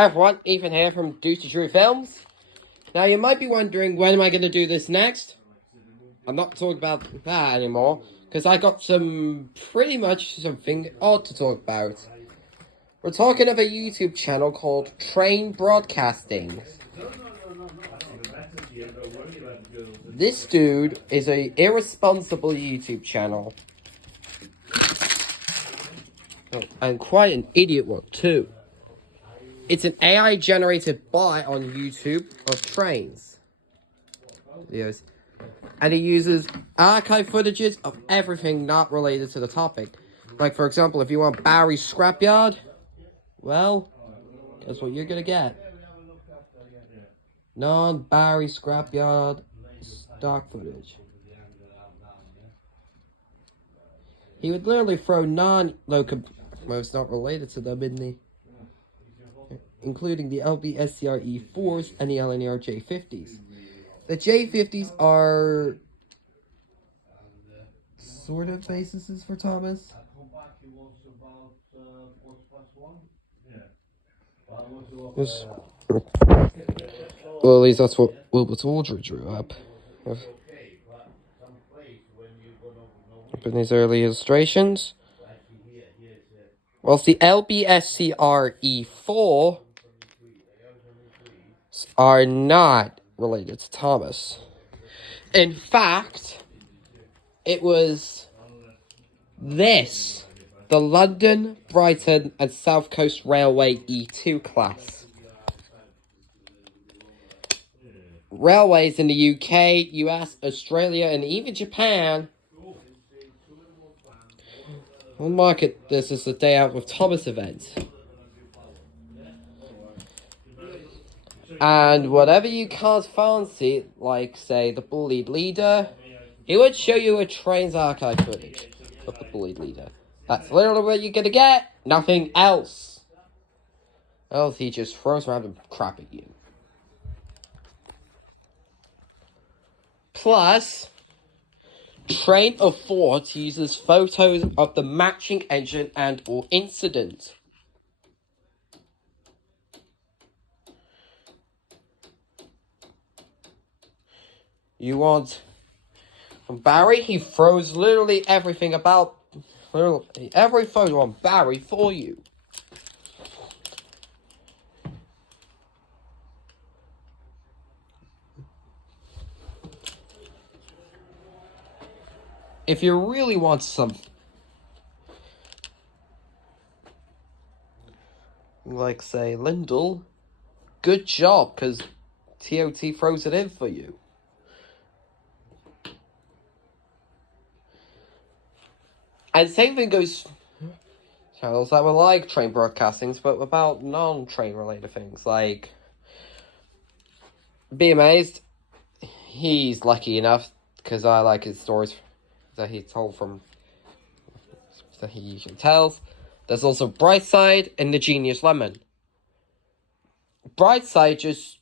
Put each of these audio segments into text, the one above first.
Hi everyone, Ethan here from Deuce to True Films. Now you might be wondering, when am I going to do this next? I'm not talking about that anymore, because I got pretty much something odd to talk about. We're talking of a YouTube channel called Train Broadcasting. This dude is a irresponsible YouTube channel. Oh, and quite an idiot one too. It's an AI-generated bot on YouTube of trains videos. And it uses archive footages of everything not related to the topic. Like, for example, if you want Barry's Scrapyard, well, guess what you're gonna get? Non-Barry Scrapyard stock footage. He would literally throw non-locomotives not related to them in the... including the LBSCR E4s and the LNER J50s. The J50s are sort of bases for Thomas. Well, at least that's what Wilbert's Aldridge drew up. In these early illustrations. Whilst the LBSCR E4 are not related to Thomas. In fact, it was this, the London, Brighton and South Coast Railway E2 class. Railways in the UK, US, Australia and even Japan will market this as a Day Out with Thomas event. And whatever you can't fancy, like, say, the bullied leader, he would show you a train's archive footage of the bullied leader. That's literally what you're gonna get, nothing else. Else he just throws random crap at you. Plus, Train of Thought uses photos of the matching engine and or incident. You want from Barry, he throws literally everything about, literally every photo on Barry for you. If you really want some, like say Lindell, good job, because TOT throws it in for you. And same thing goes channels that were like train broadcastings, but about non-train related things, like Be Amazed. He's lucky enough, because I like his stories that he told from, that he usually tells. There's also Brightside and The Genius Lemon. Brightside just,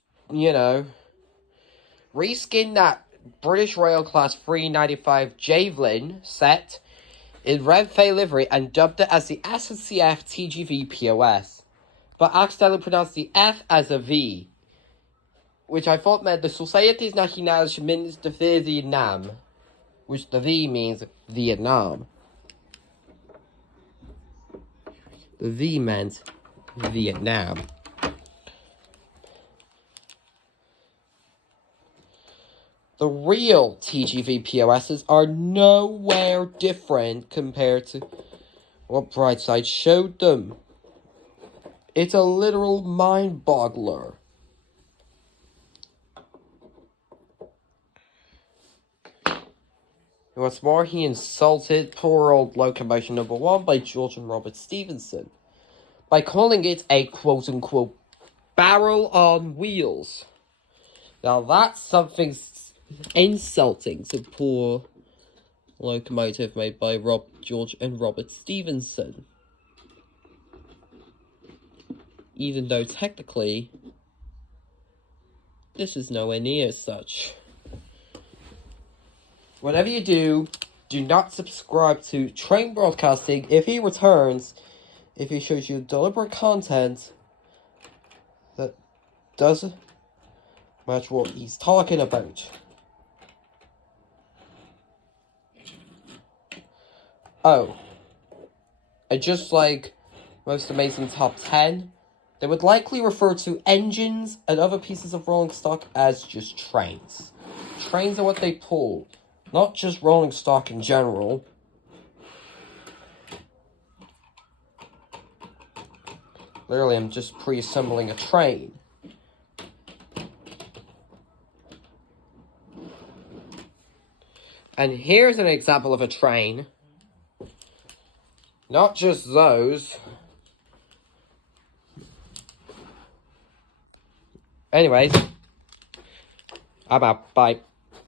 reskinned that British Rail Class 395 Javelin set in red fay livery and dubbed it as the SNCF TGV POS, but accidentally pronounced the F as a V, which I thought meant the Sociétés Nationales Chemins de Vietnam, which the V means Vietnam. The V meant Vietnam. The real TGV POSs are nowhere different compared to what Brightside showed them. It's a literal mind-boggler. What's more, he insulted poor old Locomotion Number 1 by George and Robert Stevenson by calling it a quote-unquote barrel on wheels. Now that's something insulting to poor locomotive made by George and Robert Stevenson. Even though technically, this is nowhere near such. Whatever you do not subscribe to Train Broadcasting if he returns, if he shows you deliberate content that does match what he's talking about. Oh. And just like most amazing top 10, they would likely refer to engines and other pieces of rolling stock as just trains. Trains are what they pull, not just rolling stock in general. Literally, I'm just pre-assembling a train. And here's an example of a train. Not just those. Anyways, I'm out. Bye.